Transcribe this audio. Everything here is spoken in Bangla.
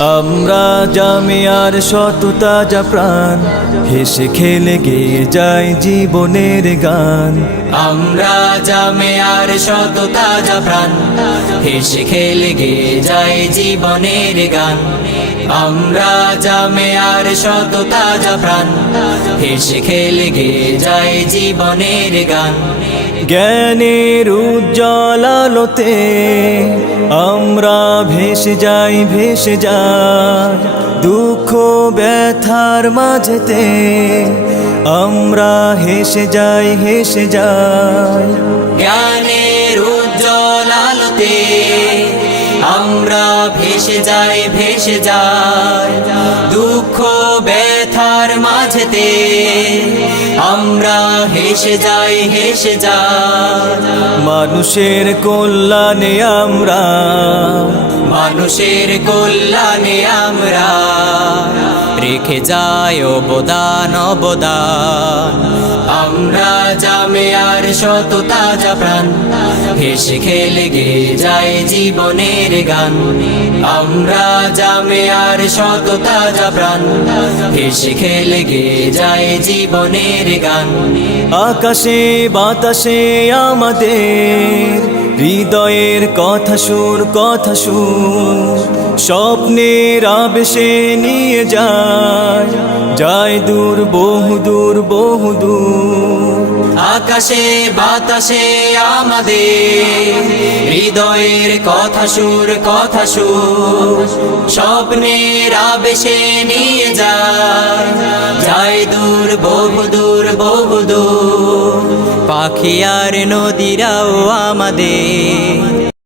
আমরা জামিয়ার শত তাজা প্রাণ, হেসে খেলে গেয়ে যায় জীবনের গান। আমরা জামিয়ার শত তাজা প্রাণ, হেসে খেলে গেয়ে যায় জীবনের গান। আমরা জামিয়ার শত তাজা প্রাণ, হেসে খেলে গেয়ে যায় জীবনের গান। জ্ঞানের উজ্জ্বল আলোতে আমরা ভেসে যাই, ভেসে যাই দুঃখ ব্যথার মাঝেতে আমরা হেসে যাই, হেসে যাই। জ্ঞানের উজ্জ্বল আলোতে আমরা ভেসে যাই, ভেসে যাই দুঃখ ব্যথার মাঝেতে আমরা হেসে যাই, হেসে যাই। মানুষের কল্যাণে আমরা, মানুষের কল্যাণে আমরা রেখে যাই অবদান, অবদান। আমরা জামিয়ার শত তাজা প্রাণ, হেসে খেলে গেয়ে যায় জীবনের গান। আমরা জামিয়ার শত তাজা প্রাণ, হেসে খেলে গেয়ে যায় জীবনের গান। আকাশে বাতাসে আমাদের হৃদয়ের কথা সুর, কথা সুর স্বপ্নের আবেশে নিয়ে যায়, যায় দূর, বহুদূর, বহুদূর। আকাশে বাতাসে আমাদের হৃদয়ের কথা সুর, কথা সুর স্বপ্নের আবেশে নিয়ে যায়, যায় দূর, বহুদূর, বহুদূর। পাখি আর নদীরাও আমাদের